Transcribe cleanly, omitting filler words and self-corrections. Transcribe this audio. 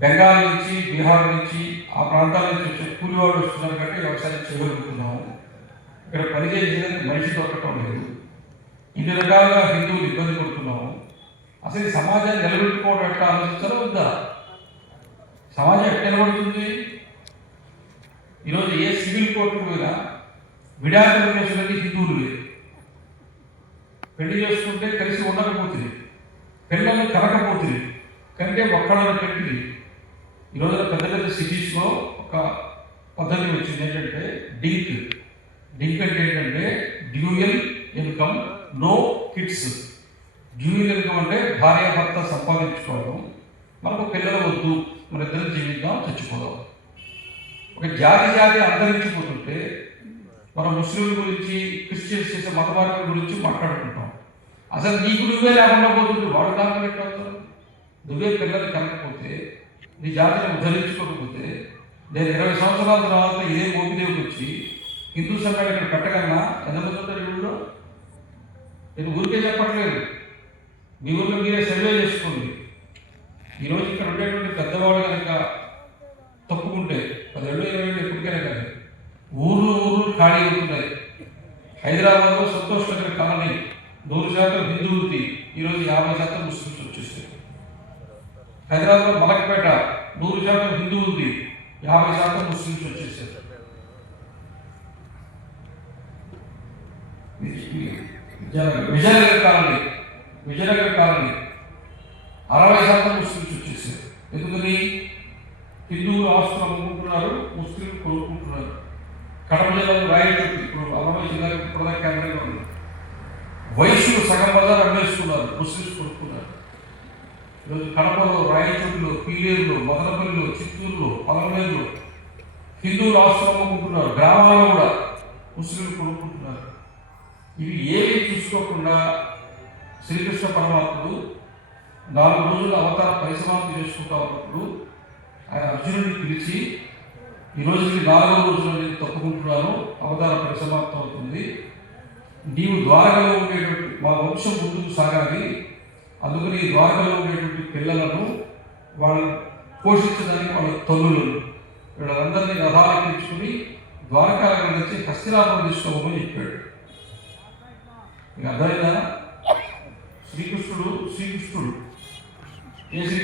బెంగాల్ నుంచి, బీహార్ నుంచి, ఆ ప్రాంతాల నుంచి వచ్చే కూలి వాళ్ళు వస్తున్నారు కాబట్టి వ్యవసాయం చేయగలుగుతున్నాము. ఇక్కడ పనిచేసేందుకు మనిషి దొరకటం లేదు. ఇన్ని రకాలుగా హిందువులు ఇబ్బంది పడుతున్నాము. అసలు ఈ సమాజాన్ని నిలబెట్టుకోవడం ఎట్లా ఆలోచించాలో వద్దా? సమాజం ఎట్లా నిలబడుతుంది? ఈరోజు ఏ సివిల్ కోర్టుకు పోయినా విడాకులు వేసుకున్నది హిందువులు లేదు. పెళ్లి చేసుకుంటే కలిసి ఉండకపోతుంది, పిల్లల్ని కనకపోతుంది, కంటే ఒక్కళ్ళని పెట్టి ఈరోజు పెద్ద పెద్ద సిటీస్లో ఒక పద్ధతి వచ్చింది. ఏంటంటే డింక్ అంటే ఏంటంటే dual income, no kids. Dual income అంటే భార్యాభర్త సంపాదించుకోవడం, మనకు పిల్లలు వద్దు, మన ఇద్దరు జీవిద్దాం, చచ్చిపోదాం. ఒక జాతి అంతరించిపోతుంటే మనం ముస్లింల గురించి, క్రిస్టియన్స్ చేసే మత మార్పుల గురించి మాట్లాడుకుంటాం. అసలు నీకు నువ్వే లేకుండా పోతుంది, వాడు దాకా పెట్టవుతారు. నువ్వే పిల్లలు కనకపోతే, నీ జాతిని ఉద్ధరించుకోకపోతే, నేను 20 సంవత్సరాల తర్వాత ఇదే మోపిదేవికి వచ్చి హిందూ సంఘాలు ఇక్కడ పెట్టగలనా? ఎంతమంది ఉంటారు ఈ ఊళ్ళో? నేను ఊరికే చెప్పట్లేదు, మీ ఊళ్ళో మీరే సర్వే చేసుకోండి. ఈరోజు ఇక్కడ ఉండేటువంటి పెద్దవాళ్ళు కనుక తప్పుకుంటే 10 ఏళ్ళు 20 ఏళ్ళు ఎప్పటికైనా కానీ ఊర్లు ఖాళీ అవుతున్నాయి. హైదరాబాద్లో సంతోష్ నగర్ కాలనీ 100% హిందువులది, ఈరోజు 50% ముస్లిమ్స్ వచ్చేస్తారు. హైదరాబాద్లో మలక్పేట 100% హిందువులది, 50% ముస్లిమ్స్ వచ్చేసారు. విజయనగర్ కాలనీ 60% ముస్లిమ్స్ వచ్చేసారు. ఎందుకని? హిందువులు ఆస్తులు అమ్ముకుంటున్నారు, ముస్లింలు కొనుక్కుంటున్నారు. కడప జిల్లాలో రాయచోటి, ఇప్పుడు అన్నమయ్య జిల్లాకు ప్రధాన కేంద్రంగా ఉంది. వైశ్యులు సగం బజార్ అమ్మేసుకున్నారు, ముస్లింస్ కొనుక్కున్నారు. ఈరోజు కడపలో, రాయచోటిలో, పీలేరులో, మదనపల్లిలో, చిత్తూరులో, పలమేరులో హిందువులు ఆస్తులు అమ్ముకుంటున్నారు. గ్రామాల్లో కూడా ముస్లింలు కొనుక్కుంటున్నారు. ఇవి ఏమీ చూసుకోకుండా శ్రీకృష్ణ పరమాత్ముడు 4 రోజులు అవతార పరిసమాప్తి చేసుకుంటా ఉన్నప్పుడు ఆయన అర్జునుడిని పిలిచి, ఈరోజు 4వ రోజున నేను తప్పుకుంటున్నాను, అవతార పరిసమాప్తం అవుతుంది, నీవు ద్వారకలో ఉండేటువంటి మా వంశం ముందుకు సాగాలి, అందుకని ద్వారకలో ఉండేటువంటి పిల్లలను వాళ్ళు పోషించడానికి వాళ్ళ తల్లులను వీళ్ళందరినీ రథాలెక్కించుకుని ద్వారకాలను వచ్చి హస్తినాపురం తీసుకోమని చెప్పాడు. ఇక అర్థమైందా? శ్రీకృష్ణుడు ఏ